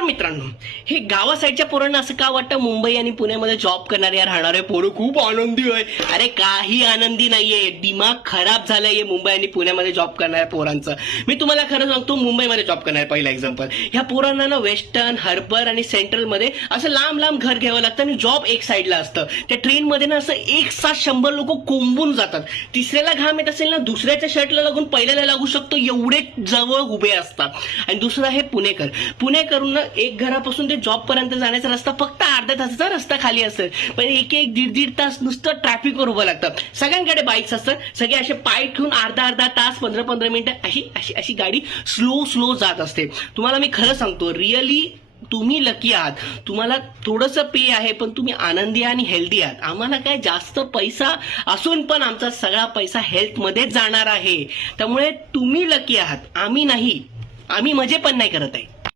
नमस्कार मित्रांनो, हे गावा साईडच्या पोरांना असं का वाटतं मुंबई आणि पुण्यामध्ये जॉब करणारे राहणारे पोरं खूप आनंदी आहे? अरे काही आनंदी नाहीये, दिमाग खराब झालाय मुंबई आणि पुण्यामध्ये जॉब करणाऱ्या पोरांचं. मी तुम्हाला खरं सांगतो, मुंबईमध्ये जॉब करणारे पहिला एक्झाम्पल, ह्या पोरांना ना वेस्टर्न, हार्बर आणि सेंट्रल मध्ये असं लांब लांब घर घ्यावं लागतं आणि जॉब एक साईडला असतं. त्या ट्रेनमध्ये ना असं 1-7-100 लोक कोंबून जातात. तिसऱ्याला घाम येत असेल ना, दुसऱ्याच्या शर्टला लागून पहिल्याला लागू शकतो, एवढे जवळ उभे असतात. आणि दुसरं आहे पुणेकर. पुणेकरून एक घरापासून ते जॉब पर्यंत जाण्याचा रस्ता फक्त अर्ध्या तासाचा रस्ता खाली असेल, पण एक दीड तास नुसतं ट्रॅफिकवर उभं लागतं. सगळ्यांकडे बाईक्स असतात, सगळे असे पाय ठेवून अर्धा तास 15 मिनिटं अशी अशी अशी गाडी स्लो जात असते. तुम्हाला मी खरं सांगतो, रिअली तुम्ही लकी आहात. तुम्हाला थोडंसं पे आहे, पण तुम्ही आनंदी आणि हेल्दी आहात. आम्हाला काय जास्त पैसा असून पण आमचा सगळा पैसा हेल्थमध्ये जाणार आहे. त्यामुळे तुम्ही लकी आहात, आम्ही नाही. आम्ही मजे पण नाही करत आहे.